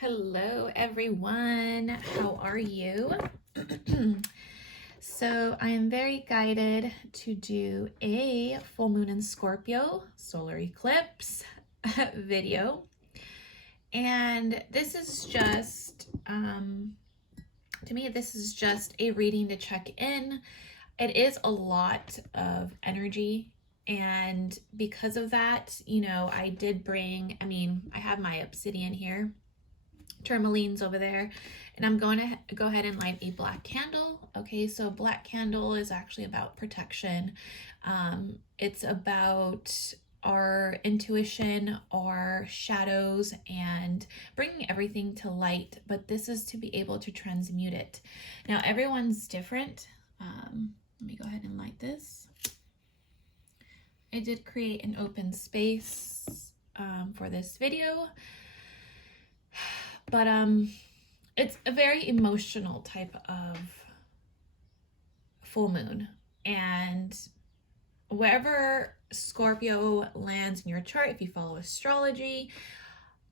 Hello, everyone. How are you? So, I am very guided to do a full moon in Scorpio solar eclipse video. And this is just, to me, this is just a reading to check in. It is a lot of energy. And because of that, I did bring, I have my obsidian here, tourmalines over there, and I'm going to go ahead and light a black candle. Okay, so black candle is actually about protection. It's about our intuition, our shadows, and bringing everything to light, but this is to be able to transmute it. Now, everyone's different. Let me go ahead and light this. I did create an open space for this video, but it's a very emotional type of full moon, and wherever Scorpio lands in your chart, if you follow astrology,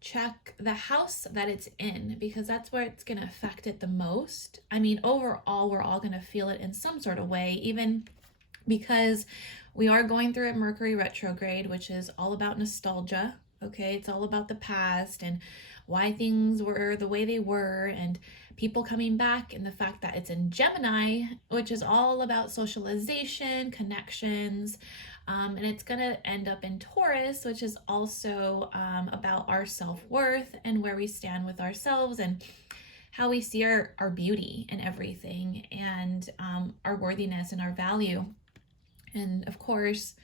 check the house that it's in, because that's where it's going to affect it the most. Overall, we're all going to feel it in some sort of way, even because we are going through a Mercury retrograde, which is all about nostalgia. Okay, it's all about the past and why things were the way they were, and people coming back, and the fact that it's in Gemini, which is all about socialization, connections, and it's going to end up in Taurus, which is also about our self-worth and where we stand with ourselves and how we see our beauty and everything, and our worthiness and our value. And of course,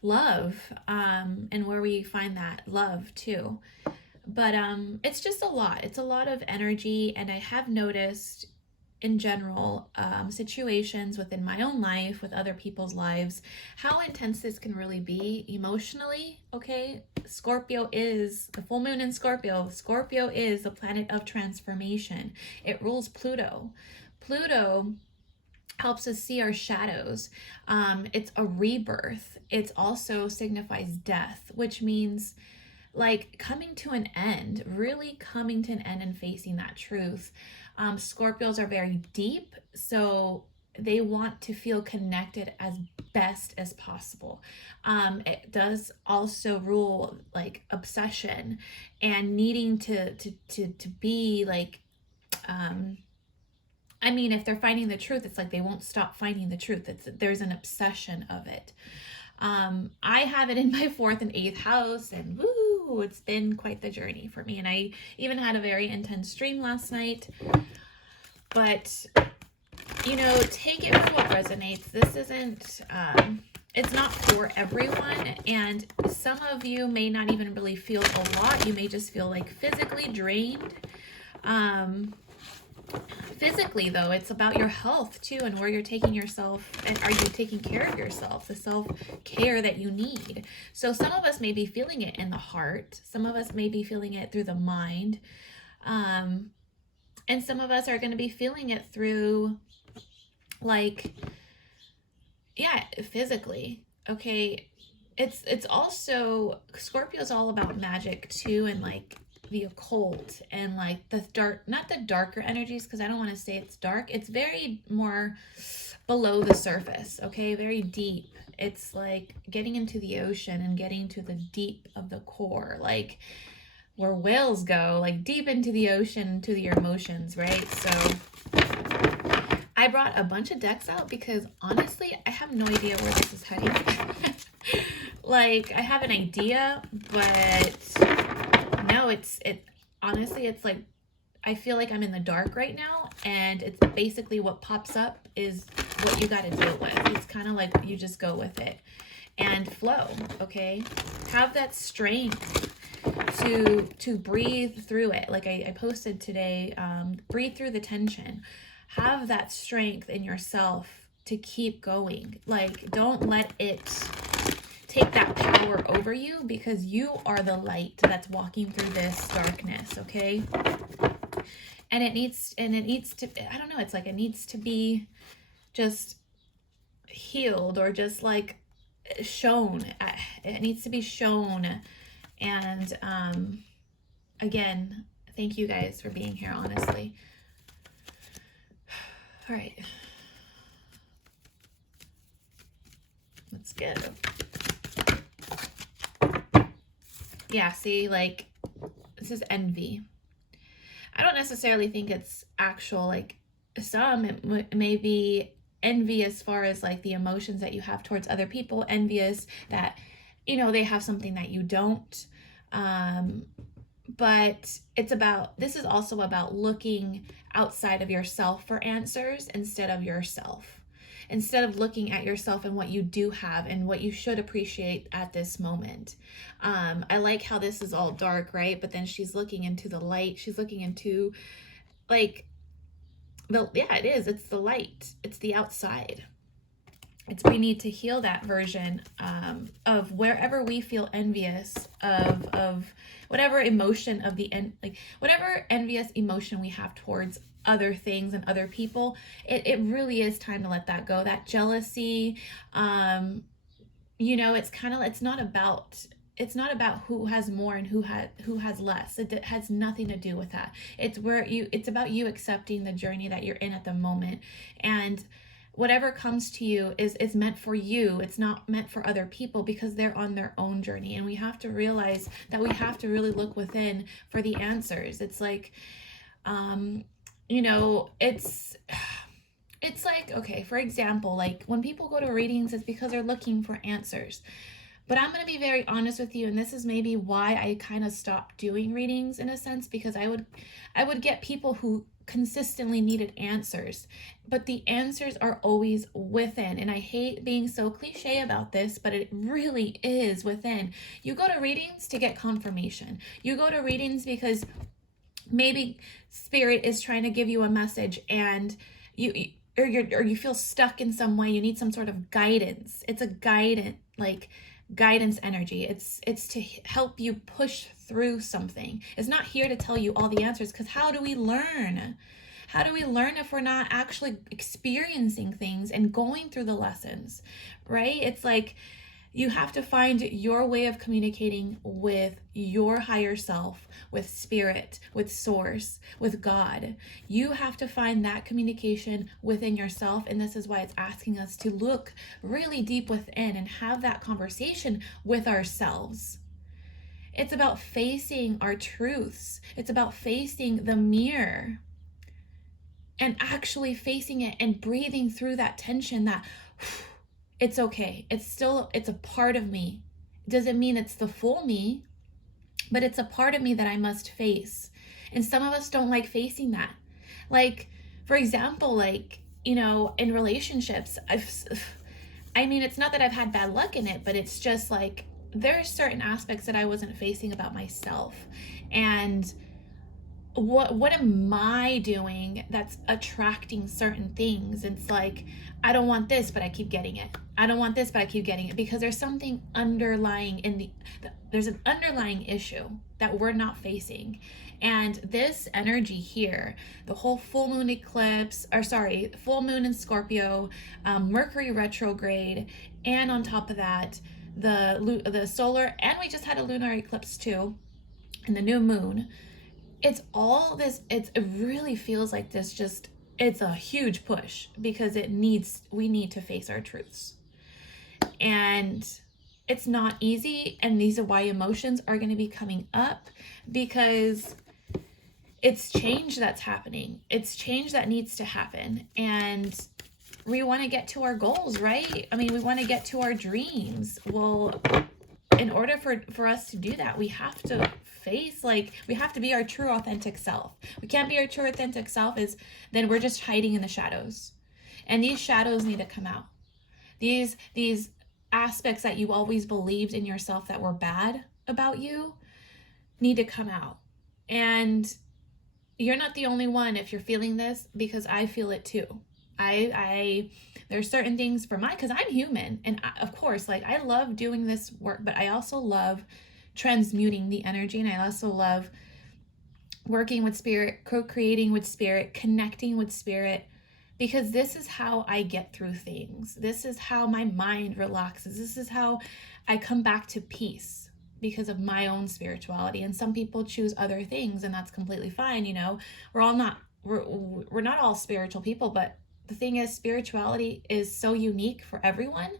love, and where we find that love too. But it's just a lot. It's a lot of energy, and I have noticed in general situations within my own life, with other people's lives, how intense this can really be emotionally. Okay, Scorpio is the full moon in Scorpio. Scorpio is the planet of transformation. It rules Pluto. Pluto helps us see our shadows. It's a rebirth. It also signifies death, which means like coming to an end, really coming to an end and facing that truth. Scorpios are very deep, so they want to feel connected as best as possible. It does also rule like obsession and needing to be like, if they're finding the truth, it's like they won't stop finding the truth. There's an obsession of it. I have it in my 4th and 8th house, and woo, it's been quite the journey for me. And I even had a very intense stream last night. But, take it for what resonates. This isn't, it's not for everyone. And some of you may not even really feel a lot. You may just feel like physically drained. Physically, though, it's about your health too, and where you're taking yourself, and are you taking care of yourself, the self-care that you need. So some of us may be feeling it in the heart, some of us may be feeling it through the mind, and some of us are going to be feeling it through physically. Okay, it's also, Scorpio is all about magic too, and like the occult, and like the dark, not the darker energies, because I don't want to say it's dark. It's very more below the surface. Okay, very deep. It's like getting into the ocean and getting to the deep of the core, like where whales go, like deep into the ocean, to your emotions, right? So I brought a bunch of decks out because honestly, I have no idea where this is heading. Like, I have an idea, but no, honestly, it's like, I feel like I'm in the dark right now, and it's basically what pops up is what you got to deal with. It's kind of like you just go with it and flow. Okay, have that strength to breathe through it. Like I posted today, breathe through the tension. Have that strength in yourself to keep going. Like, don't let it take that power over you, because you are the light that's walking through this darkness. Okay, and it needs to, I don't know, it's like it needs to be just healed, or just like shown. It needs to be shown. And again, Thank you guys for being here, honestly. All right. Let's go. Yeah, see, like, this is envy. I don't necessarily think it's actual, like, it may be envy as far as, like, the emotions that you have towards other people, envious that, you know, they have something that you don't. But this is also about looking outside of yourself for answers instead of yourself. Instead of looking at yourself and what you do have and what you should appreciate at this moment. I like how this is all dark, right? But then she's looking into the light. She's looking into, like, yeah, it is. It's the light. It's the outside. We need to heal that version of wherever we feel envious of whatever emotion of the end, like whatever envious emotion we have towards other things and other people. It really is time to let that go. That jealousy, you know, it's not about who has more and who has less. It has nothing to do with that. It's about you accepting the journey that you're in at the moment, and whatever comes to you is meant for you. It's not meant for other people because they're on their own journey. And we have to realize that we have to really look within for the answers. It's like, you know, it's like, okay, for example, like when people go to readings, it's because they're looking for answers. But I'm going to be very honest with you, and this is maybe why I kind of stopped doing readings in a sense, because I would get people who consistently needed answers, but the answers are always within. And I hate being so cliche about this, but it really is within. You go to readings to get confirmation. You go to readings because maybe spirit is trying to give you a message, and you feel stuck in some way. You need some sort of guidance. It's a guidance energy. It's to help you push through something. It's not here to tell you all the answers, because how do we learn? How do we learn if we're not actually experiencing things and going through the lessons, right? It's like you have to find your way of communicating with your higher self, with spirit, with source, with God. You have to find that communication within yourself. And this is why it's asking us to look really deep within and have that conversation with ourselves. It's about facing our truths. It's about facing the mirror and actually facing it and breathing through that tension, that it's okay. It's a part of me. It doesn't mean it's the full me, but it's a part of me that I must face. And some of us don't like facing that. Like, for example, like, you know, in relationships, I mean, it's not that I've had bad luck in it, but it's just like, there are certain aspects that I wasn't facing about myself. And what am I doing that's attracting certain things? It's like, I don't want this, but I keep getting it. I don't want this, but I keep getting it, because there's something underlying there's an underlying issue that we're not facing. And this energy here, the whole full moon in Scorpio, Mercury retrograde, and on top of that, the solar, and we just had a lunar eclipse too, and the new moon. It's all this, it really feels like this it's a huge push, because we need to face our truths. And it's not easy, and these are why emotions are going to be coming up, because it's change that's happening. It's change that needs to happen. And we want to get to our goals, right? I mean, we want to get to our dreams. Well, in order for us to do that, we have to we have to be our true authentic self. We can't be our true authentic self, then we're just hiding in the shadows. And these shadows need to come out. These aspects that you always believed in yourself that were bad about you need to come out. And you're not the only one if you're feeling this, because I feel it too. There's certain things because I'm human, and of course, like, I love doing this work, but I also love transmuting the energy, and I also love working with spirit, co-creating with spirit, connecting with spirit, because this is how I get through things. This is how my mind relaxes. This is how I come back to peace, because of my own spirituality, and some people choose other things, and that's completely fine. You know, we're not all spiritual people, but the thing is, spirituality is so unique for everyone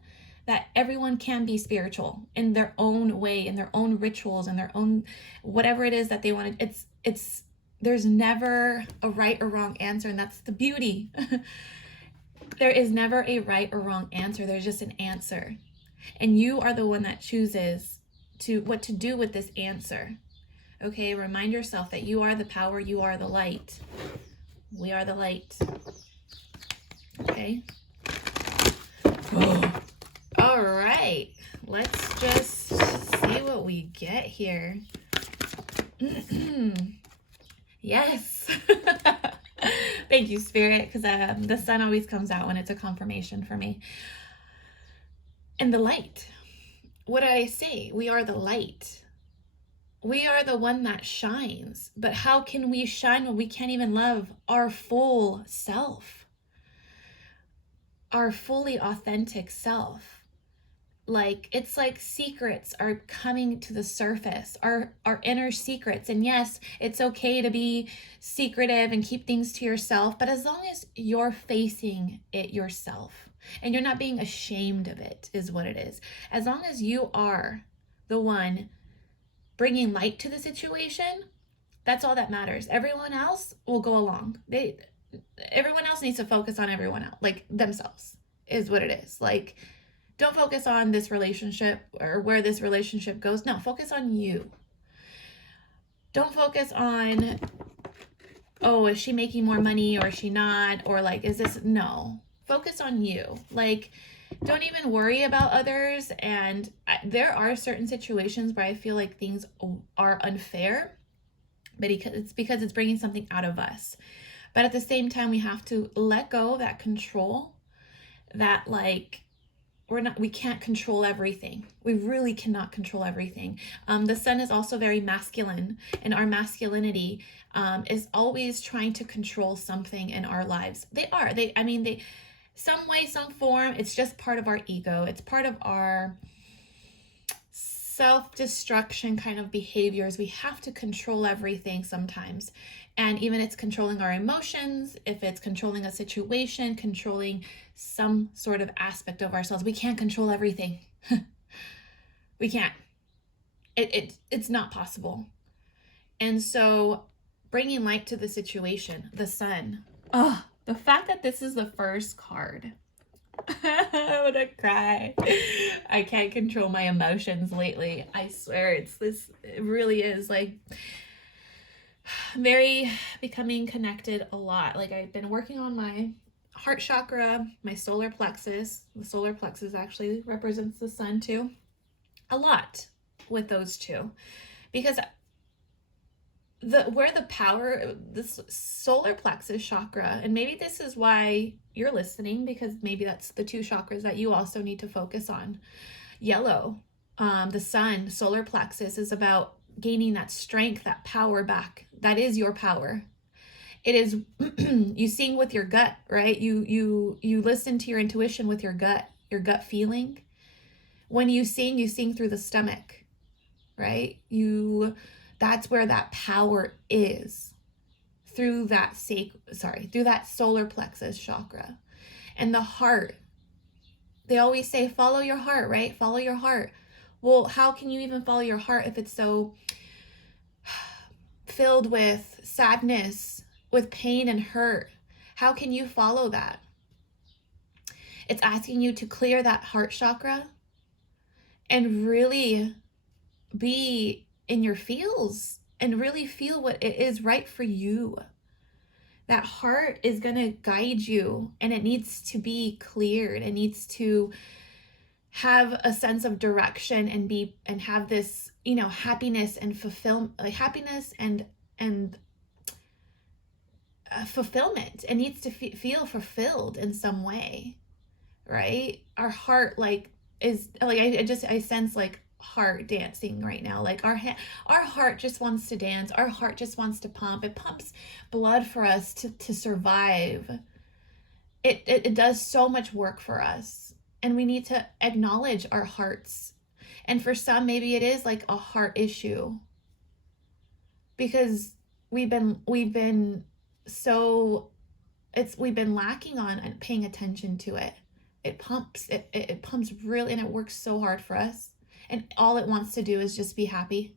that everyone can be spiritual in their own way, in their own rituals, in their own whatever it is that they want to. It's there's never a right or wrong answer, and that's the beauty. There is never a right or wrong answer. There's just an answer, and you are the one that chooses what to do with this answer. Okay, remind yourself that you are the power, you are the light. We are the light. Okay. All right, let's just see what we get here. Yes. Thank you, Spirit, because the sun always comes out when it's a confirmation for me. And the light. What did I say? We are the light. We are the one that shines. But how can we shine when we can't even love our full self? Our fully authentic self. Like, it's like secrets are coming to the surface, our inner secrets. And yes, it's okay to be secretive and keep things to yourself, but as long as you're facing it yourself and you're not being ashamed of it, is what it is. As long as you are the one bringing light to the situation, that's all that matters. Everyone else will go along. Everyone else needs to focus on everyone else, like themselves, is what it is. Like, don't focus on this relationship or where this relationship goes. No, focus on you. Don't focus on, oh, is she making more money or is she not? Or like, is this? No, focus on you. Like, don't even worry about others. And there are certain situations where I feel like things are unfair, but it's because it's bringing something out of us. But at the same time, we have to let go of that control, that like, we can't control everything. We really cannot control everything. The sun is also very masculine, and our masculinity is always trying to control something in our lives. They some way, some form, it's just part of our ego. It's part of our self-destruction kind of behaviors. We have to control everything sometimes. And even it's controlling our emotions, if it's controlling a situation, controlling some sort of aspect of ourselves. We can't control everything. We can't. It's not possible. And so bringing light to the situation, the sun. Oh, the fact that this is the first card. I'm gonna cry. I can't control my emotions lately. I swear it really is like very becoming connected a lot. Like, I've been working on my heart chakra, my solar plexus. The solar plexus actually represents the sun too. A lot with those two, because where the power, this solar plexus chakra, and maybe this is why you're listening, because maybe that's the two chakras that you also need to focus on. Yellow, the sun, solar plexus is about gaining that strength, that power back. That is your power. It is you sing with your gut, right? You listen to your intuition with your gut feeling. When you sing through the stomach, right? That's where that power is, through that solar plexus chakra. And the heart, they always say follow your heart, right? Follow your heart. Well, how can you even follow your heart if it's so filled with sadness, with pain and hurt? How can you follow that? It's asking you to clear that heart chakra and really be in your feels and really feel what it is right for you. That heart is going to guide you, and it needs to be cleared. It needs to have a sense of direction and have this, happiness and happiness and fulfillment. It needs to feel fulfilled in some way, right? Our heart is like, I sense like heart dancing right now. Like our heart just wants to dance. Our heart just wants to pump. It pumps blood for us to survive. It does so much work for us, and we need to acknowledge our hearts And for some, maybe it is like a heart issue, because we've been so we've been lacking on paying attention to it. It pumps really, and it works so hard for us. And all it wants to do is just be happy.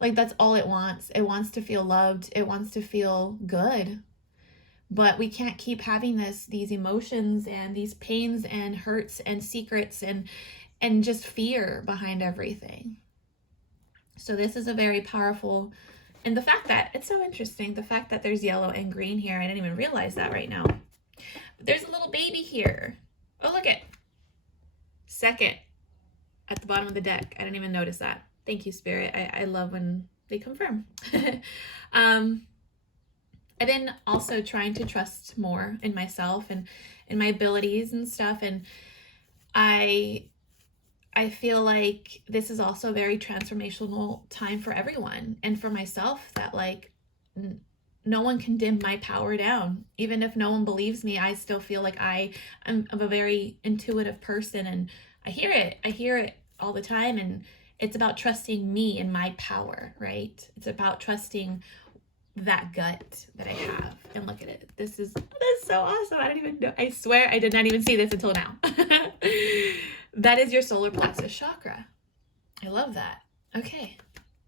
Like, that's all it wants. It wants to feel loved. It wants to feel good. But we can't keep having these emotions and these pains and hurts and secrets and just fear behind everything. So this is a very powerful, and the fact that it's so interesting, the fact that there's yellow and green here, I didn't even realize that right now. But there's a little baby here. Oh, look at second at the bottom of the deck. I didn't even notice that. Thank you, Spirit. I love when they confirm. I've been also trying to trust more in myself and in my abilities and stuff. And I feel like this is also a very transformational time for everyone, and for myself, that like no one can dim my power down. Even if no one believes me, I still feel like I'm a very intuitive person, and I hear it all the time. And it's about trusting me and my power, right? It's about trusting that gut that I have. And look at it. This is so awesome. I don't even know. I swear I did not even see this until now. That is your solar plexus chakra. I love that. Okay.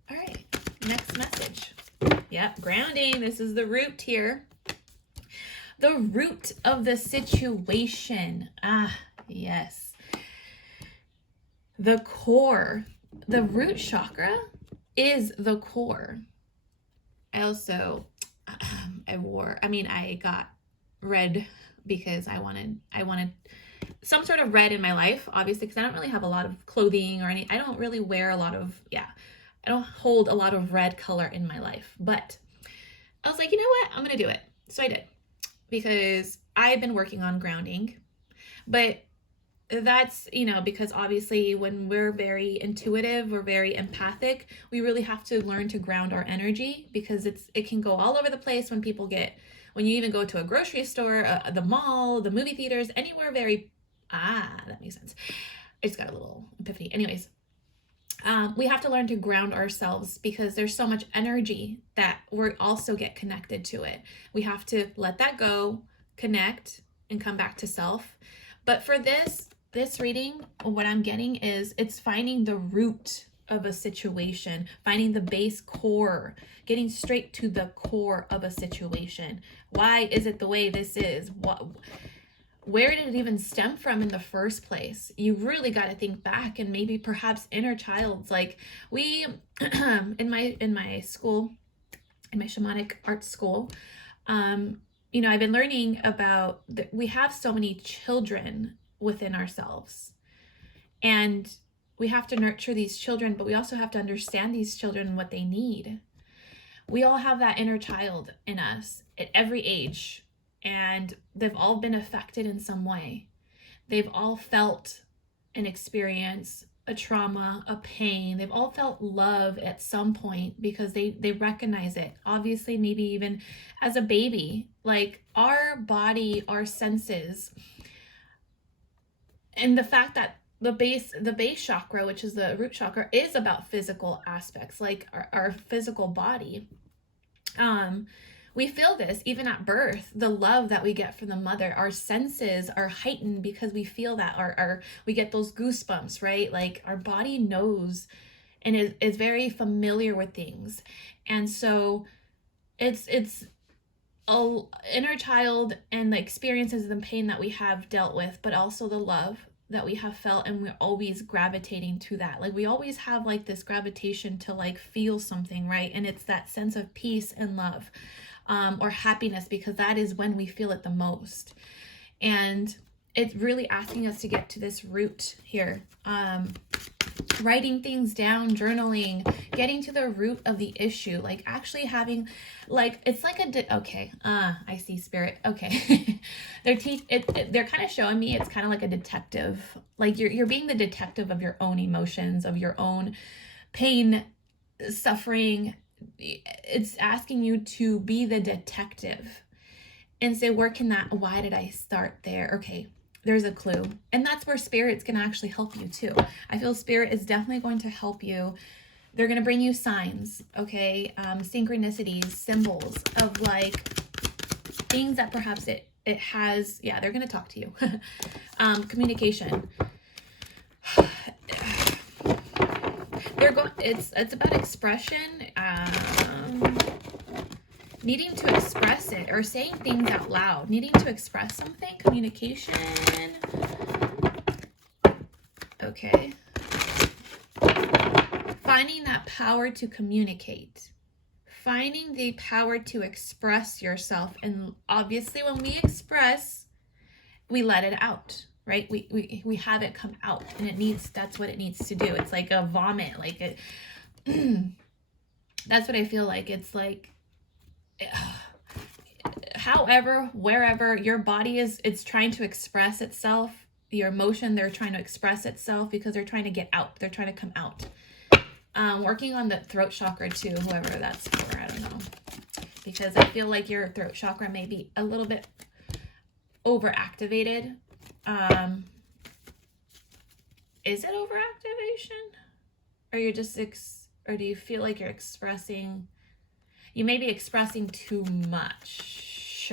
All right. Next message. Yep. Grounding. This is the root here. The root of the situation. Ah, yes. The core. The root chakra is the core. I got red because I wanted some sort of red in my life, obviously, because I don't really have a lot of clothing or I don't really wear a lot of, I don't hold a lot of red color in my life. But I was like, you know what? I'm going to do it. So I did, because I've been working on grounding. But that's, because obviously when we're very intuitive, we're very empathic, we really have to learn to ground our energy, because it can go all over the place when you even go to a grocery store, the mall, the movie theaters, anywhere that makes sense. I just got a little epiphany. Anyways, we have to learn to ground ourselves, because there's so much energy that we also get connected to it. We have to let that go, connect, and come back to self. But for this reading, what I'm getting is it's finding the root of a situation, finding the base core, getting straight to the core of a situation. Why is it the way this is? Where did it even stem from in the first place? You really got to think back, and maybe perhaps inner child's, like we in my school, in my shamanic arts school, I've been learning about we have so many children within ourselves, and we have to nurture these children, but we also have to understand these children and what they need. We all have that inner child in us at every age, and they've all been affected in some way. They've all felt an experience, a trauma, a pain. They've all felt love at some point, because they recognize it. Obviously, maybe even as a baby, like our body, our senses, and the fact that the base chakra, which is the root chakra, is about physical aspects, like our physical body. We feel this even at birth, the love that we get from the mother. Our senses are heightened because we feel that we get those goosebumps, right? Like our body knows and is very familiar with things. And so it's inner child and the experiences and the pain that we have dealt with, but also the love that we have felt, and we're always gravitating to that. Like we always have like this gravitation to like feel something, right? And it's that sense of peace and love, or happiness, because that is when we feel it the most. And it's really asking us to get to this root here. Writing things down, journaling, getting to the root of the issue, like actually having, like, it's like I see, Spirit. Okay. They're kind of showing me it's kind of like a detective, like you're being the detective of your own emotions, of your own pain, suffering. It's asking you to be the detective and say, why did I start there? Okay, there's a clue. And that's where spirit's going to actually help you too. I feel spirit is definitely going to help you. They're going to bring you signs, okay? Synchronicities, symbols of like things that perhaps it has, yeah, they're going to talk to you. Communication. It's about expression, needing to express it or saying things out loud, needing to express something, communication. Okay. Finding that power to communicate, finding the power to express yourself. And obviously when we express, we let it out, right? We have it come out, and that's what it needs to do. It's like a vomit, like it. That's what I feel like. It's like, however, wherever your body is, it's trying to express itself. Your emotion, they're trying to express itself because they're trying to get out. They're trying to come out. Working on the throat chakra too, whoever that's for, I don't know. Because I feel like your throat chakra may be a little bit overactivated. Is it overactivation? Or you're just, or do you feel like you're expressing, you may be expressing too much.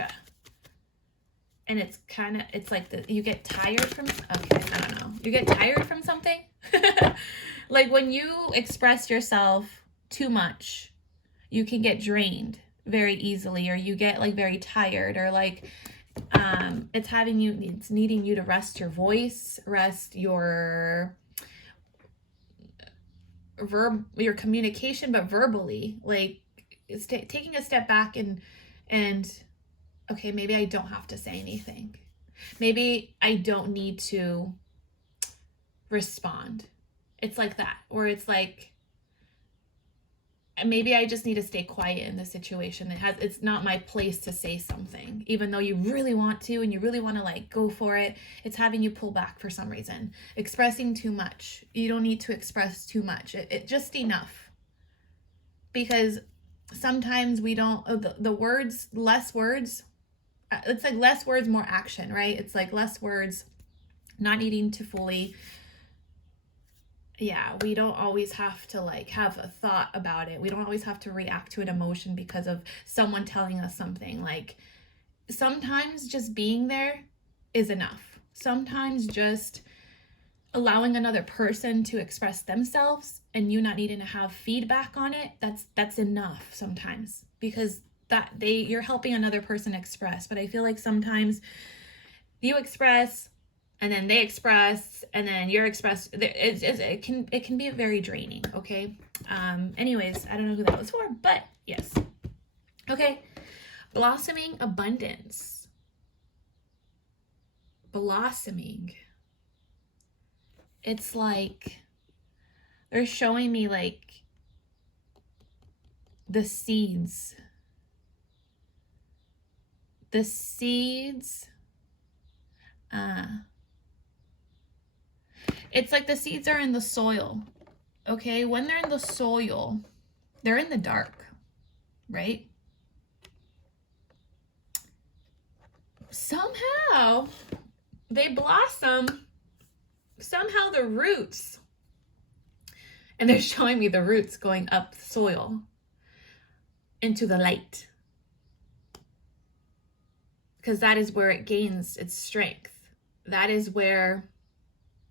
And it's kind of, it's like you get tired from, okay, I don't know. You get tired from something? Like when you express yourself too much, you can get drained very easily, or you get like very tired, or like it's needing you to rest your voice, rest your your communication, but verbally, like it's taking a step back and okay, maybe I don't have to say anything. Maybe I don't need to respond. It's like that, or it's like, maybe I just need to stay quiet in the situation. It's not my place to say something, even though you really want to, and you really want to like go for it. It's having you pull back for some reason. Expressing too much. You don't need to express too much. It just enough. Because sometimes we don't, the words, less words, it's like less words, more action, right? It's like less words, not needing to fully, yeah, we don't always have to like have a thought about it. We don't always have to react to an emotion because of someone telling us something. Like sometimes just being there is enough. Sometimes just allowing another person to express themselves and you not needing to have feedback on it, that's enough sometimes, because you're helping another person express. But I feel like sometimes you express and then they express and then you're expressed. It can be very draining. Okay. Anyways, I don't know who that was for, but yes. Okay. Blossoming abundance. Blossoming. It's like they're showing me like the seeds. The seeds. It's like the seeds are in the soil. Okay, when they're in the soil, they're in the dark, right? Somehow they blossom. Somehow the roots, and they're showing me the roots going up the soil into the light, because that is where it gains its strength. That is where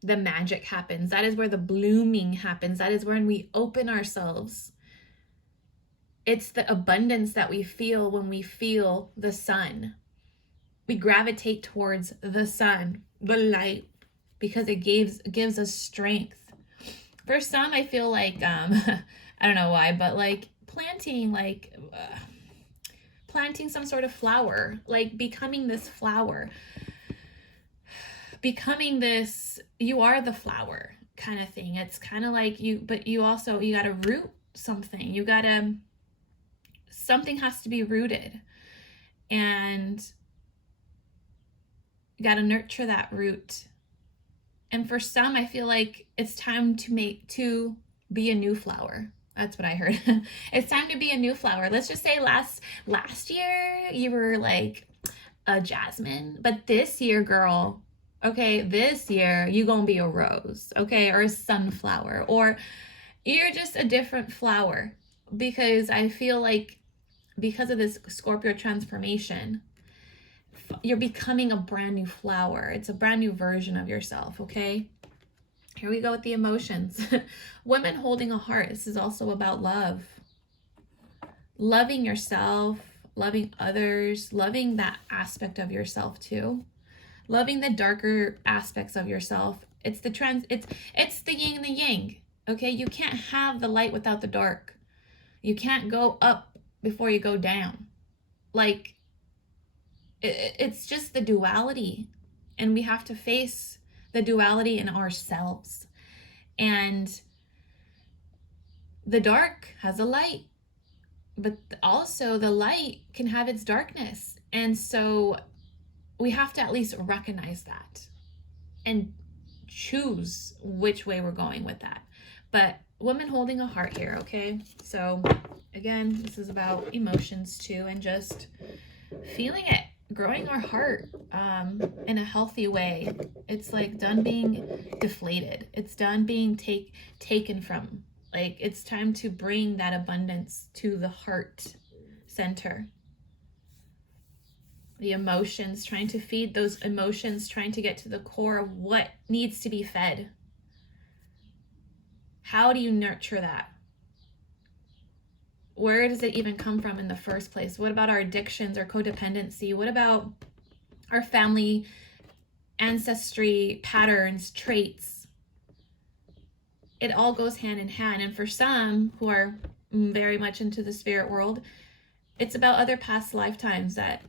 the magic happens. That is where the blooming happens. That is when we open ourselves. It's the abundance that we feel when we feel the sun. We gravitate towards the sun, the light, because it gives us strength. For some, I feel like, I don't know why, but like planting some sort of flower, like becoming this flower, becoming this, you are the flower kind of thing. It's kind of like but you gotta root something. Something has to be rooted, and you gotta nurture that root. And for some, I feel like it's time to be a new flower. That's what I heard. It's time to be a new flower. Let's just say last year you were like a jasmine, but this year, girl, Okay, this year you gonna be a rose, okay, or a sunflower, or you're just a different flower. Because I feel like because of this Scorpio transformation, you're becoming a brand new flower. It's a brand new version of yourself, okay? Here we go with the emotions. Women holding a heart. This is also about love. Loving yourself, loving others, loving that aspect of yourself too. Loving the darker aspects of yourself. It's the yin and the yang. Okay? You can't have the light without the dark. You can't go up before you go down. Like, it's just the duality, and we have to face the duality in ourselves. And the dark has a light, but also the light can have its darkness. And so we have to at least recognize that and choose which way we're going with that. But women holding a heart here, okay? So again, this is about emotions too, and just feeling it, growing our heart in a healthy way. It's like done being deflated. It's done being taken from. Like, it's time to bring that abundance to the heart center. The emotions, trying to feed those emotions, trying to get to the core of what needs to be fed. How do you nurture that? Where does it even come from in the first place? What about our addictions, our codependency? What about our family ancestry patterns, traits? It all goes hand in hand. And for some who are very much into the spirit world, it's about other past lifetimes that,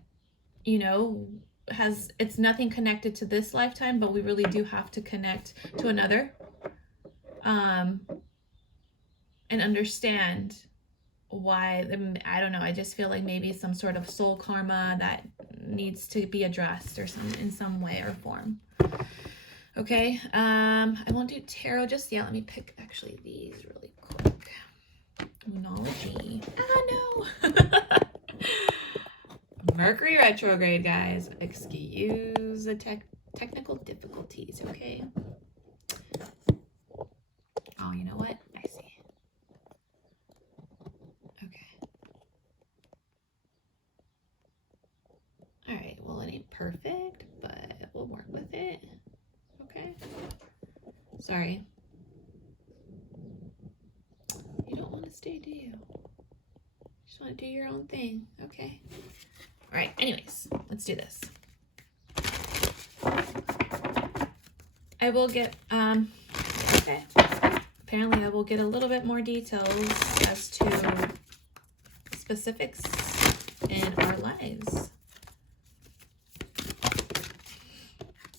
you know, it's nothing connected to this lifetime, but we really do have to connect to another, and understand why. I don't know, I just feel like maybe some sort of soul karma that needs to be addressed or in some way or form. Okay, I won't do tarot just yet. Let me pick actually these really quick. Moonology. No. Mercury retrograde, guys. Excuse the technical difficulties, okay? Oh, you know what? I see. Okay. All right, well, it ain't perfect, but we'll work with it. Okay. Sorry. You don't want to stay, do you? Just want to do your own thing. Okay. All right, anyways, let's do this. I will get, okay. Apparently I will get a little bit more details as to specifics in our lives.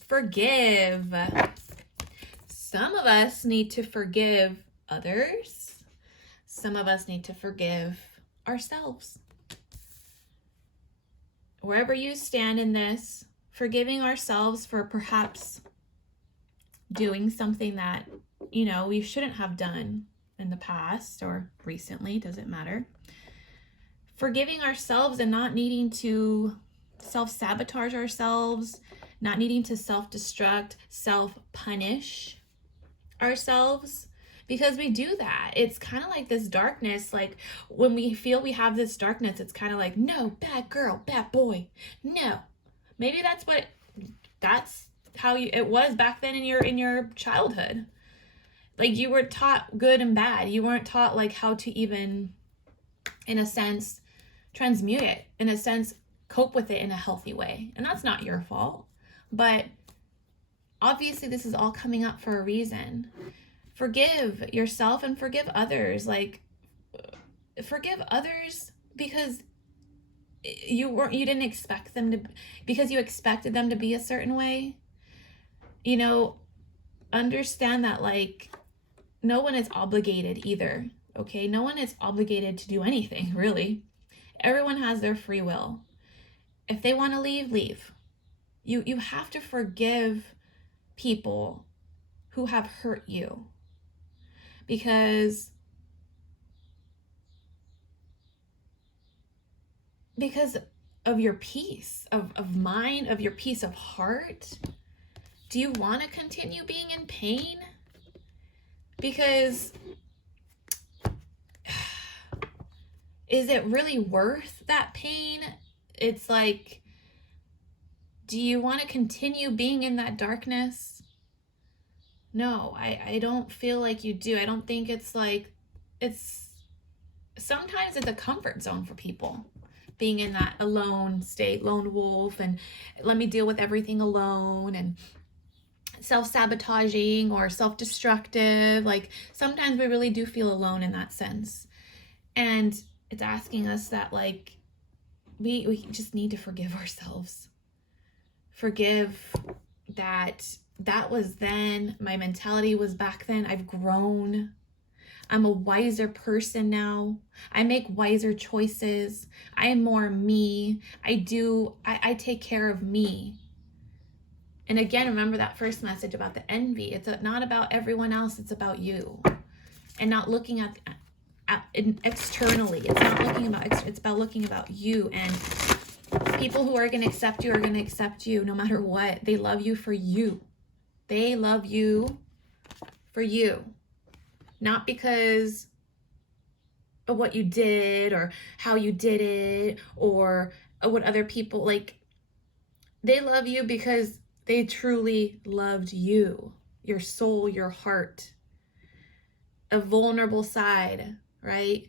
Forgive. Some of us need to forgive others. Some of us need to forgive ourselves. Wherever you stand in this, forgiving ourselves for perhaps doing something that, you know, we shouldn't have done in the past or recently, doesn't matter. Forgiving ourselves and not needing to self-sabotage ourselves, not needing to self-destruct, self-punish ourselves, because we do that. It's kind of like this darkness. Like when we feel we have this darkness, it's kind of like, no, bad girl, bad boy. No, maybe that's how it was back then in your childhood. Like you were taught good and bad. You weren't taught like how to even, in a sense, transmute it, in a sense, cope with it in a healthy way. And that's not your fault. But obviously this is all coming up for a reason. Forgive yourself and forgive others. Like, forgive others because you didn't expect them to, because you expected them to be a certain way. You know, understand that, like, no one is obligated either, okay? No one is obligated to do anything, really. Everyone has their free will. If they want to leave, leave. You have to forgive people who have hurt you, because of your peace of mind, of your peace of heart, Do you want to continue being in pain? Because is it really worth that pain? It's like, do you want to continue being in that darkness? No, I don't feel like you do. I don't think it's like, sometimes it's a comfort zone for people, being in that alone state, lone wolf, and let me deal with everything alone, and self-sabotaging or self-destructive. Like sometimes we really do feel alone in that sense. And it's asking us that, like, we just need to forgive ourselves. Forgive that was then. My mentality was back then. I've grown. I'm a wiser person now. I make wiser choices. I am more me. I take care of me. And again, remember that first message about the envy. It's not about everyone else. It's about you. And not looking at externally. It's not looking about, it's about looking about you. And people who are going to accept you are going to accept you no matter what. They love you for you. They love you for you. Not because of what you did or how you did it or what other people, like, they love you because they truly loved you, your soul, your heart, a vulnerable side, right?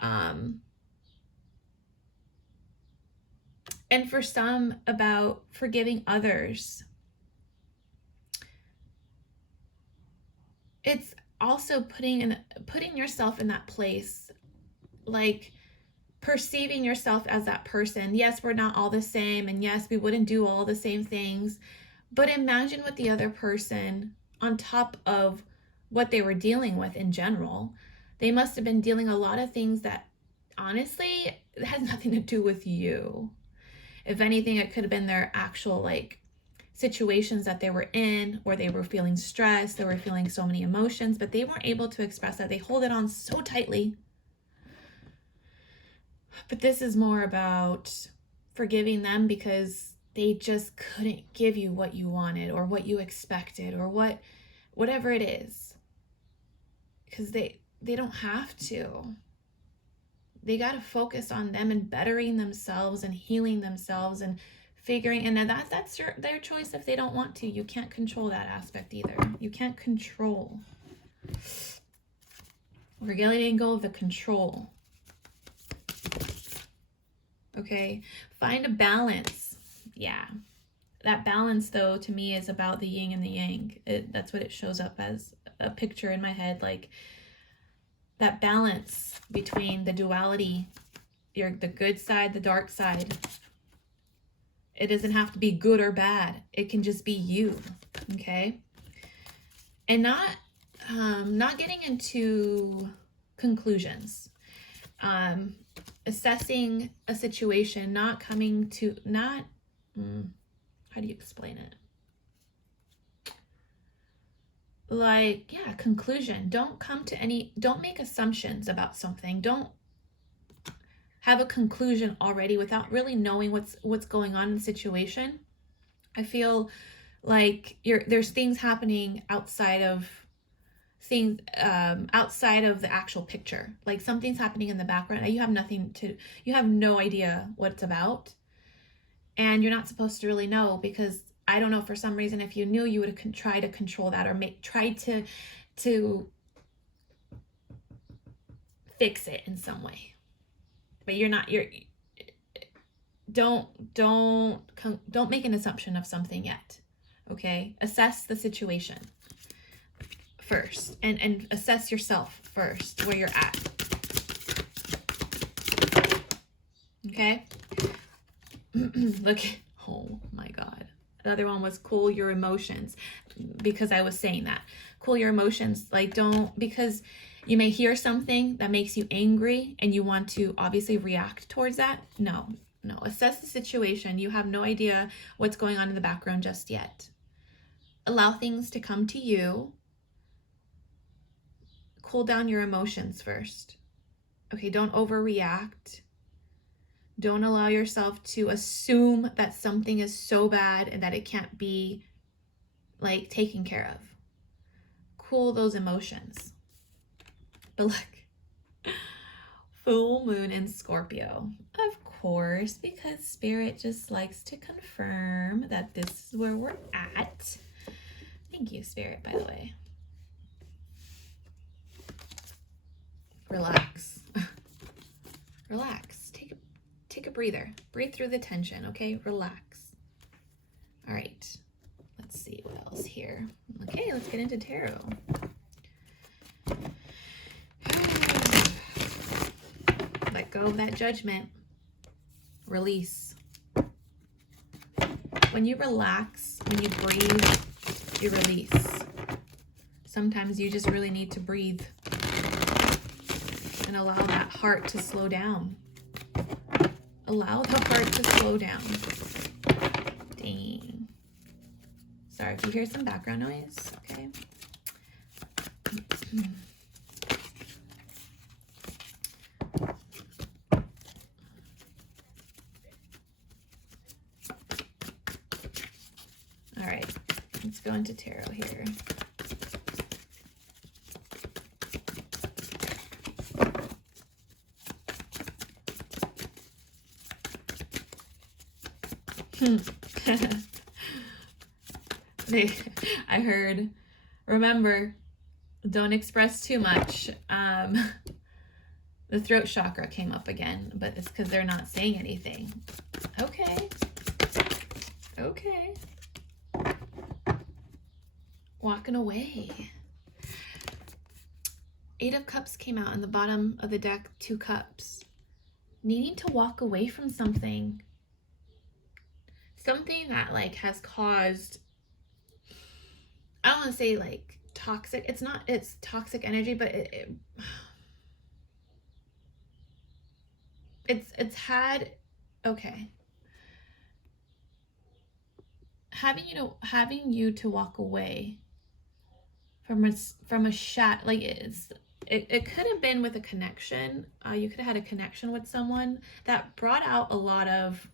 And for some, about forgiving others. It's also putting yourself in that place, like perceiving yourself as that person. Yes, we're not all the same, and yes, we wouldn't do all the same things, but imagine what the other person, on top of what they were dealing with in general, they must have been dealing a lot of things that honestly it has nothing to do with you. If anything, it could have been their actual, like, situations that they were in, where they were feeling stressed, they were feeling so many emotions, but they weren't able to express that. They hold it on so tightly. But this is more about forgiving them because they just couldn't give you what you wanted or what you expected or whatever it is. Because they don't have to. They got to focus on them and bettering themselves and healing themselves and figuring, and that's their choice if they don't want to. You can't control that aspect either. You can't control. We're letting go of the control. Okay, find a balance. Yeah, that balance, though, to me is about the yin and the yang. That's what it shows up as, a picture in my head, like that balance between the duality, the good side, the dark side. It doesn't have to be good or bad. It can just be you, okay? And not getting into conclusions. Assessing a situation, not coming to, how do you explain it? Like, yeah, conclusion. Don't make assumptions about something. Don't have a conclusion already without really knowing what's going on in the situation. I feel like there's things happening outside of the actual picture. Like something's happening in the background. You have no idea what it's about. And you're not supposed to really know, because I don't know, for some reason, if you knew, you would have tried to control that or try to fix it in some way. But don't make an assumption of something yet. Okay? Assess the situation first and assess yourself first, where you're at. Okay? Look, oh my God. Another one was cool your emotions, because I was saying that. Cool your emotions. Like, because you may hear something that makes you angry and you want to obviously react towards that. No. Assess the situation. You have no idea what's going on in the background just yet. Allow things to come to you. Cool down your emotions first. Okay, don't overreact. Don't allow yourself to assume that something is so bad and that it can't be like taken care of. Cool those emotions. But look, full moon in Scorpio. Of course, because Spirit just likes to confirm that this is where we're at. Thank you, Spirit, by the way. Relax. Relax. Take a breather. Breathe through the tension, okay? Relax. All right. Let's see what else here. Okay, let's get into tarot. Let go of that judgment. Release. When you relax, when you breathe, you release. Sometimes you just really need to breathe and allow that heart to slow down. Allow the heart to slow down. Dang. Sorry if you hear some background noise, okay? All right, let's go into tarot here. I heard, remember, don't express too much. The throat chakra came up again, but it's because they're not saying anything. Okay. Okay. Walking away. 8 of Cups came out in the bottom of the deck, 2 Cups. Needing to walk away from something. Something that like has caused, I don't want to say like toxic, it's toxic energy, but it's had, okay. Having you to walk away from a chat, like it could have been with a connection. You could have had a connection with someone that brought out a lot of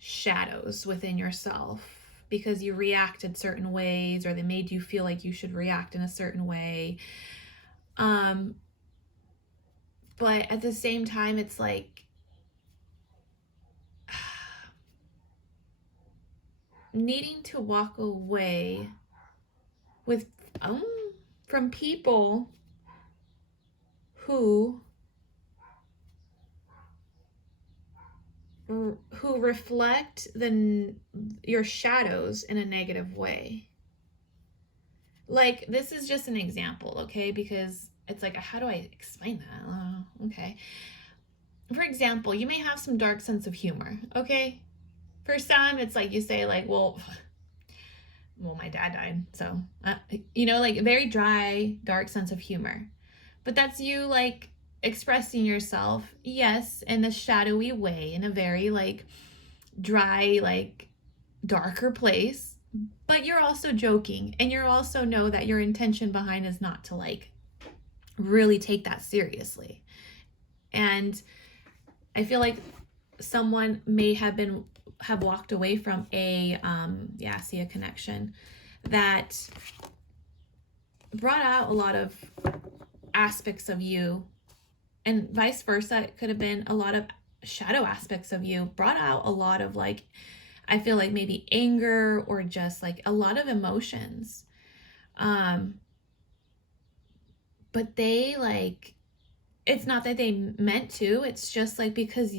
shadows within yourself because you reacted certain ways, or they made you feel like you should react in a certain way. But at the same time, it's like needing to walk away with from people who reflect your shadows in a negative way. Like, this is just an example, okay? Because it's like, how do I explain that? Okay. For example, you may have some dark sense of humor, okay? For some, it's like you say like, well, my dad died, so, like very dry, dark sense of humor. But that's you like expressing yourself, yes, in a shadowy way, in a very like dry, like darker place, but you're also joking, and you also know that your intention behind is not to like really take that seriously. And I feel like someone may have walked away from a connection that brought out a lot of aspects of you, and vice versa. It could have been a lot of shadow aspects of you, brought out a lot of like, I feel like maybe anger or just like a lot of emotions. But they like, it's not that they meant to, it's just like because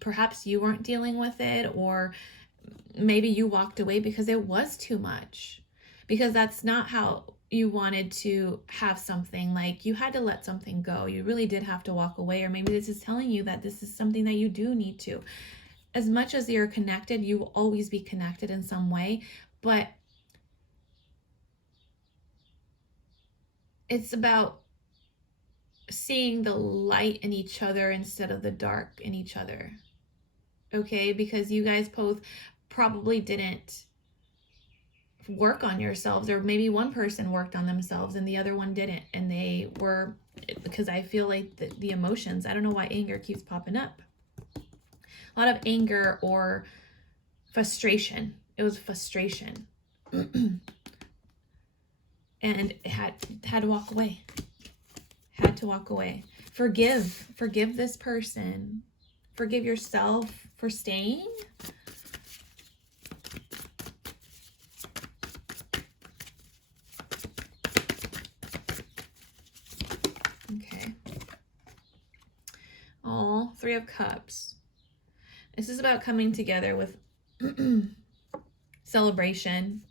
perhaps you weren't dealing with it, or maybe you walked away because it was too much, because that's not how you wanted to have something. Like, you had to let something go. You really did have to walk away. Or maybe this is telling you that this is something that you do need to. As much as you're connected, you will always be connected in some way, but it's about seeing the light in each other instead of the dark in each other. Okay? Because you guys both probably didn't work on yourselves, or maybe one person worked on themselves and the other one didn't, and they were, because I feel like the emotions, I don't know why anger keeps popping up. A lot of anger or frustration. It was frustration. and had to walk away. Had to walk away. Forgive this person. Forgive yourself for staying. Okay. Oh, Three of Cups. This is about coming together with celebration,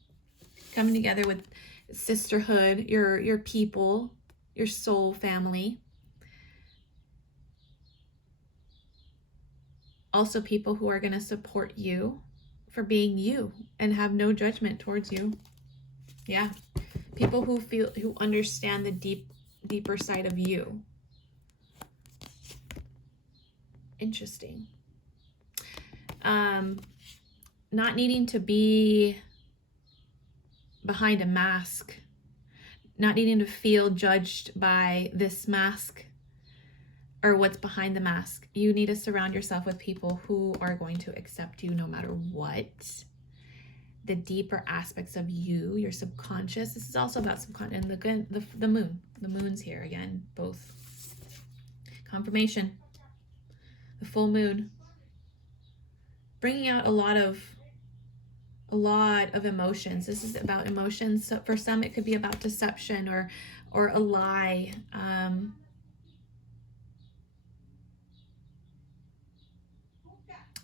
coming together with sisterhood, your people, your soul family. Also people who are going to support you for being you and have no judgment towards you. Yeah. People who understand the deeper side of you. Interesting. Not needing to be behind a mask, not needing to feel judged by this mask or what's behind the mask. You need to surround yourself with people who are going to accept you no matter what. The deeper aspects of you, your subconscious. This is also about subconscious. And the moon. The moon's here again. Both. Confirmation. The full moon. Bringing out a lot of emotions. This is about emotions. So for some, it could be about deception or a lie.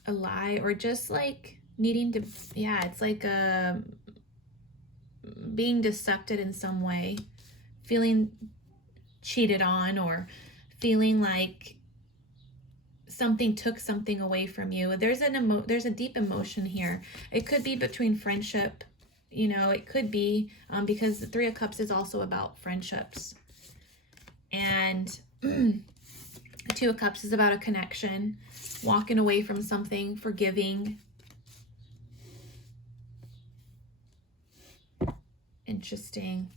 A lie, or just like needing to, yeah, it's like being decepted in some way, feeling cheated on, or feeling like something took something away from you. There's a deep emotion here. It could be between friendship, you know, it could be because the Three of Cups is also about friendships. And the Two of Cups is about a connection, walking away from something, forgiving. Interesting.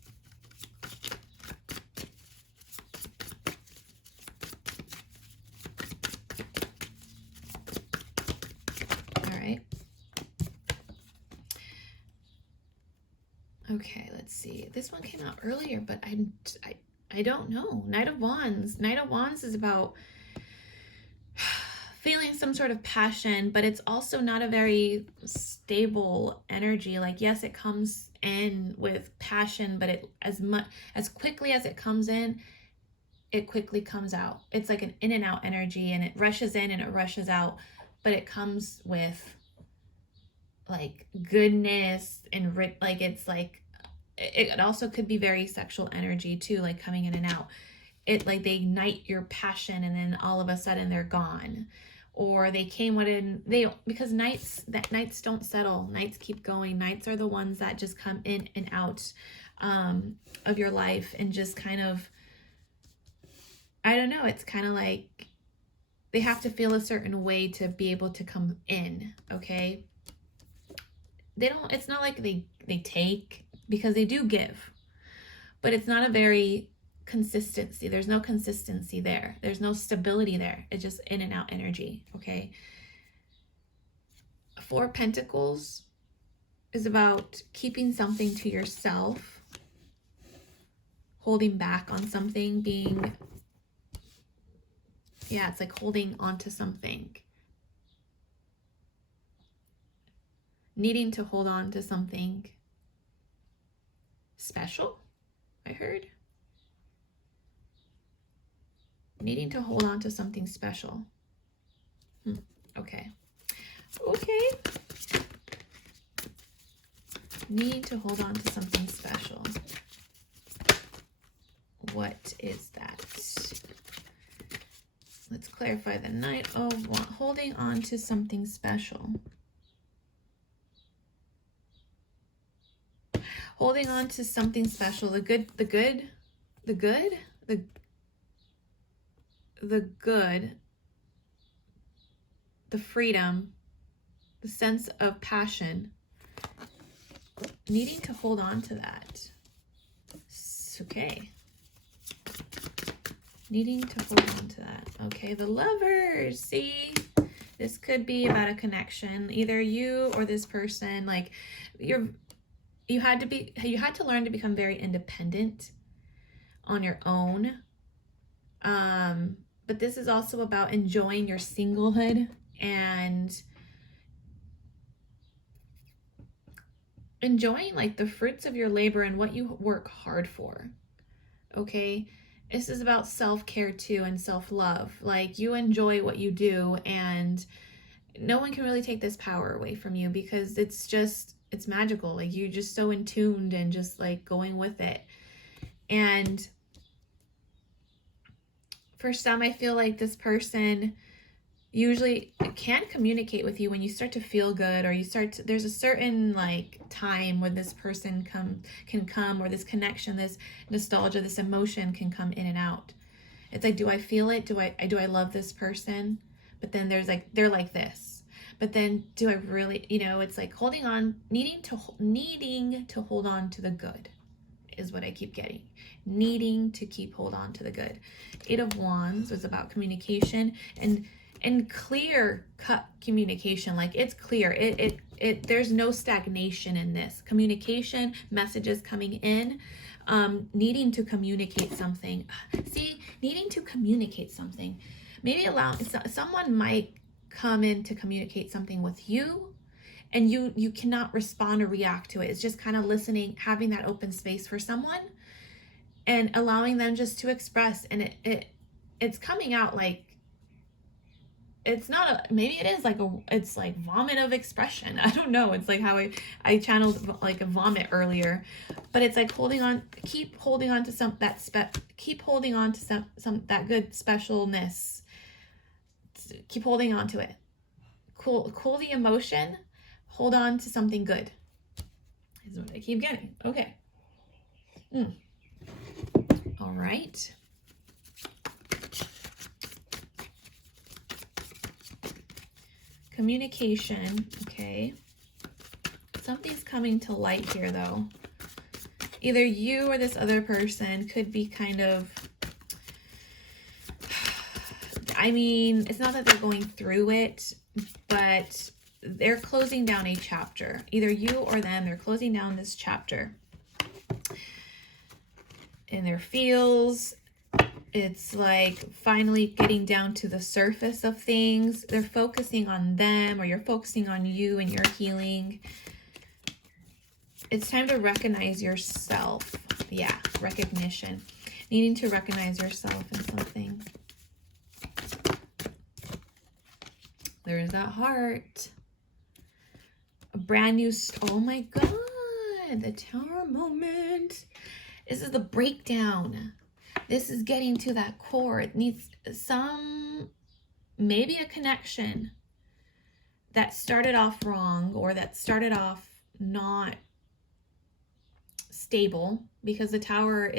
All right. Okay, let's see. This one came out earlier, but I don't know. Knight of Wands. Knight of Wands is about feeling some sort of passion, but it's also not a very stable energy. Like, yes, it comes in with passion, but it as quickly as it comes in, it quickly comes out. It's like an in and out energy, and it rushes in and it rushes out, but it comes with like goodness and like it's like it also could be very sexual energy too, like coming in and out. It like they ignite your passion and then all of a sudden they're gone, or they came within because knights don't settle. Knights keep going. Knights are the ones that just come in and out of your life and just kind of, I don't know, it's kind of like they have to feel a certain way to be able to come in. Okay, it's not like they take, because they do give, but it's not a very consistency. There's no consistency there. There's no stability there. It's just in and out energy. Okay. Four of Pentacles is about keeping something to yourself, holding back on something, it's like holding on to something, needing to hold on to something special, I heard. Needing to hold on to something special. Okay. Okay. Need to hold on to something special. What is that? Let's clarify the Knight of Wands. Holding on to something special. Holding on to something special. The good, the freedom, the sense of passion, needing to hold on to that. Okay. Needing to hold on to that. Okay, the Lovers. See, this could be about a connection. Either you or this person, like you had to learn to become very independent on your own. But this is also about enjoying your singlehood and enjoying like the fruits of your labor and what you work hard for. Okay? This is about self-care too and self-love. Like, you enjoy what you do, and no one can really take this power away from you, because it's magical. Like, you're just so in tuned and just like going with it. And for some, I feel like this person usually can communicate with you when you start to feel good, or there's a certain like time when this person can come, or this connection, this nostalgia, this emotion can come in and out. It's like, do I feel it? Do I love this person? But then there's like, they're like this. But then do I really, it's like holding on, needing to hold on to the good is what I keep getting. Needing to hold on to the good. 8 of Wands was about communication and clear cut communication. Like, it's clear. There's no stagnation in this. Communication, messages coming in, needing to communicate something. See, needing to communicate something. Maybe someone might come in to communicate something with you, and you cannot respond or react to it. It's just kind of listening, having that open space for someone and allowing them just to express. And it's coming out like, it's not maybe it is like it's like vomit of expression. I don't know. It's like how I channeled like a vomit earlier, but it's like keep holding on to some that good specialness. Keep holding on to it. Cool the emotion. Hold on to something good is what I keep getting. Okay. All right. Communication. Okay. Something's coming to light here, though. Either you or this other person could be kind of, I mean, it's not that they're going through it, but they're closing down a chapter. Either you or them, they're closing down this chapter in their feels. It's like finally getting down to the surface of things. They're focusing on them, or you're focusing on you and your healing. It's time to recognize yourself. Yeah, recognition. Needing to recognize yourself in something. There is that heart. A brand new, oh my God, the Tower moment. This is the breakdown. This is getting to that core. It needs maybe a connection that started off wrong, or that started off not stable, because the Tower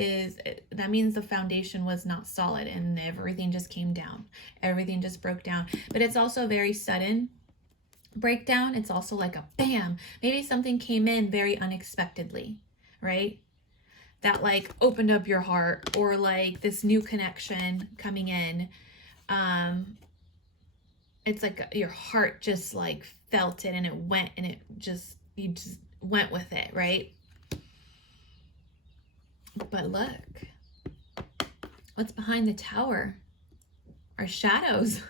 that means the foundation was not solid and everything just came down. Everything just broke down. But it's also a very sudden breakdown. It's also like a bam. Maybe something came in very unexpectedly, right? That like opened up your heart, or like this new connection coming in. It's like your heart just like felt it, and it went, and you just went with it, right? But look, what's behind the Tower? Our shadows.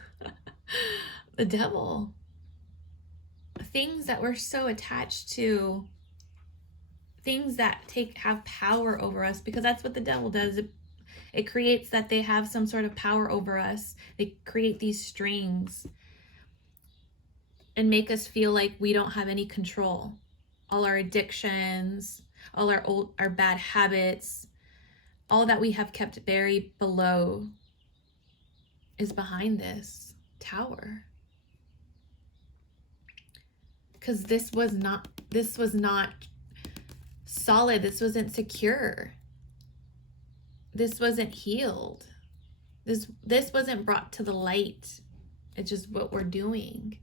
The devil. Things that we're so attached to, things that have power over us, because that's what the devil does. It creates that they have some sort of power over us. They create these strings and make us feel like we don't have any control. All our addictions, all our bad habits, all that we have kept buried below is behind this Tower. Because this was not solid. This wasn't secure. This wasn't healed. This wasn't brought to the light. It's just what we're doing.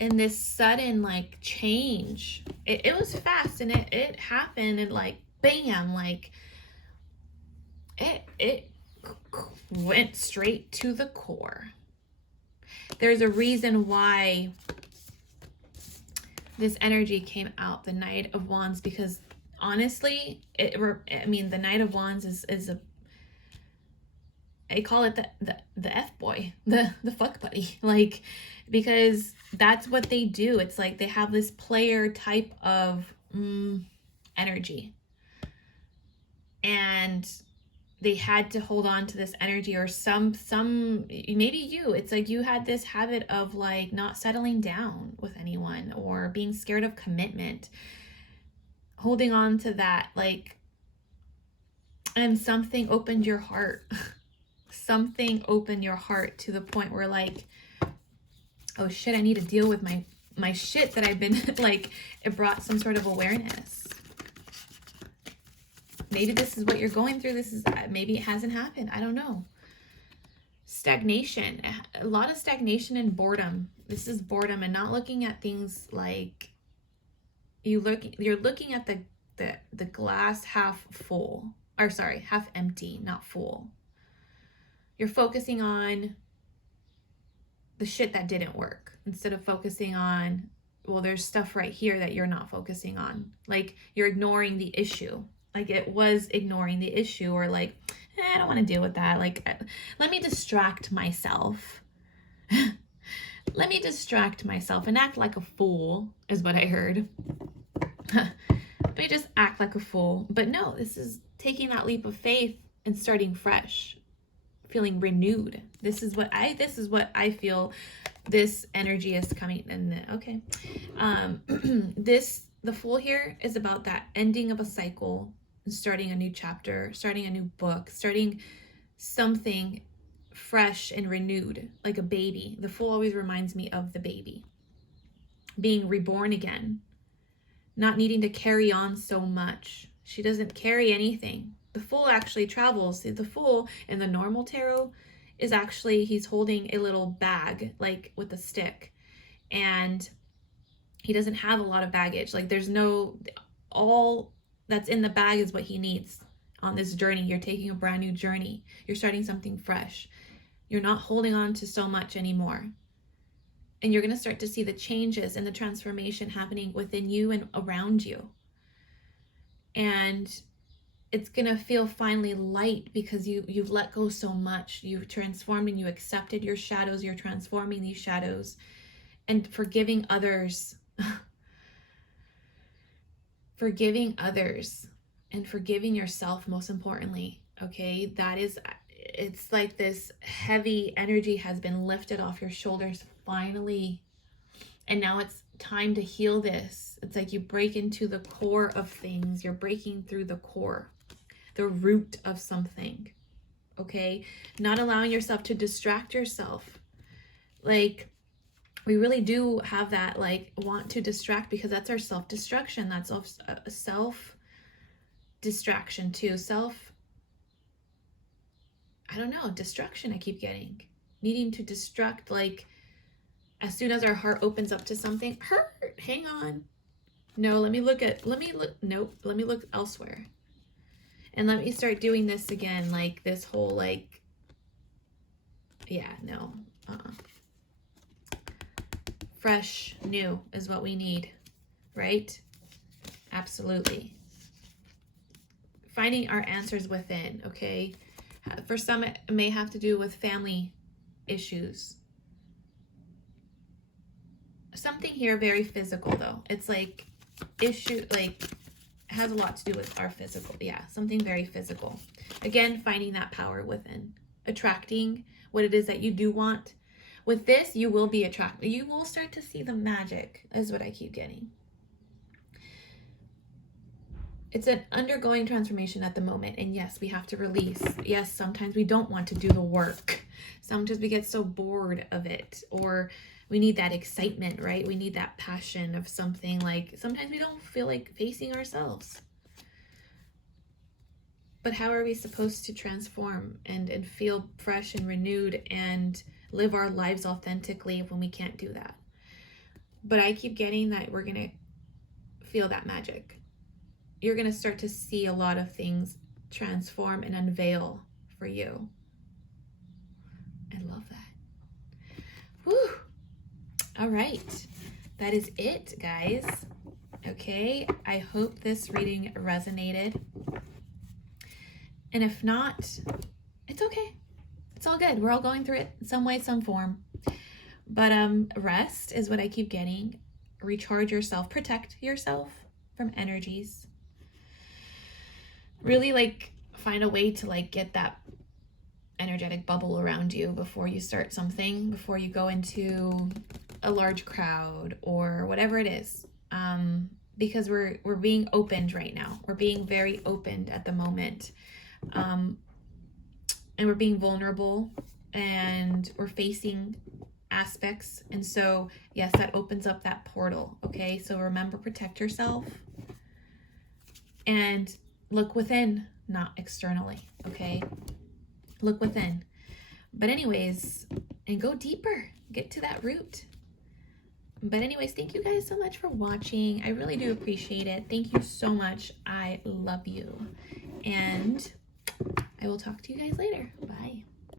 And this sudden like change, it was fast, and it happened, and like bam, like it went straight to the core. There's a reason why this energy came out, the Knight of Wands, because honestly, the Knight of Wands is a, I call it the F boy, the fuck buddy, like, because that's what they do. It's like they have this player type of energy, and they had to hold on to this energy, or some maybe you, it's like you had this habit of like not settling down with anyone, or being scared of commitment, holding on to that, like, and something opened your heart. Something opened your heart to the point where like, oh shit, I need to deal with my shit that I've been like, it brought some sort of awareness. Maybe this is what you're going through. This is, maybe it hasn't happened. I don't know. Stagnation, a lot of stagnation and boredom. This is boredom, and not looking at things like you're looking at the glass half full, or sorry, half empty, not full. You're focusing on the shit that didn't work instead of focusing on, well, there's stuff right here that you're not focusing on. Like you're ignoring the issue. Like it was ignoring the issue, or like, I don't want to deal with that. Like, let me distract myself. Let me distract myself and act like a fool is what I heard. Let me just act like a fool. But no, this is taking that leap of faith and starting fresh, feeling renewed. This is what I feel this energy is coming in. Okay. The Fool here is about that ending of a cycle, starting a new chapter, starting a new book, starting something fresh and renewed, like a baby. The Fool always reminds me of the baby being reborn again, not needing to carry on so much. She doesn't carry anything. The Fool actually travels. The Fool in the normal tarot is actually, he's holding a little bag, like with a stick, and he doesn't have a lot of baggage. Like there's no, all that's in the bag is what he needs on this journey. You're taking a brand new journey. You're starting something fresh. You're not holding on to so much anymore. And you're going to start to see the changes and the transformation happening within you and around you. And it's going to feel finally light because you've let go so much. You've transformed and you accepted your shadows. You're transforming these shadows and forgiving others. Forgiving others and forgiving yourself, most importantly. Okay, that is, it's like this heavy energy has been lifted off your shoulders finally, and now it's time to heal this. It's like you break into the core of things. You're breaking through the core, the root of something. Okay, not allowing yourself to distract yourself. Like, we really do have that, like, want to distract, because that's our self-destruction. That's self-distraction too. I don't know, destruction I keep getting. Needing to distract, like, as soon as our heart opens up to something, hang on. No, let me look elsewhere. And let me start doing this again, like, this whole, like, yeah, no, fresh, new is what we need, right? Absolutely. Finding our answers within, okay? For some, it may have to do with family issues. Something here very physical, though. It's like has a lot to do with our physical. Yeah, something very physical. Again, finding that power within. Attracting what it is that you do want. With this, you will be attracted. You will start to see the magic, is what I keep getting. It's an undergoing transformation at the moment. And yes, we have to release. Yes, sometimes we don't want to do the work. Sometimes we get so bored of it. Or we need that excitement, right? We need that passion of something. Like, sometimes we don't feel like facing ourselves. But how are we supposed to transform and feel fresh and renewed and live our lives authentically when we can't do that? But I keep getting that we're going to feel that magic. You're going to start to see a lot of things transform and unveil for you. I love that. Whew. All right. that is it, guys. Okay, I hope this reading resonated. And if not, it's okay. It's all good. We're all going through it in some way, some form. But rest is what I keep getting. Recharge yourself, protect yourself from energies. Really like find a way to like get that energetic bubble around you before you start something, before you go into a large crowd or whatever it is. Because we're being opened right now. We're being very opened at the moment. And we're being vulnerable and we're facing aspects. And so, yes, that opens up that portal. Okay, so remember, protect yourself and look within, not externally. Okay, look within. But anyways, and go deeper, get to that root. But anyways, thank you guys so much for watching. I really do appreciate it. Thank you so much. I love you. And I will talk to you guys later. Bye.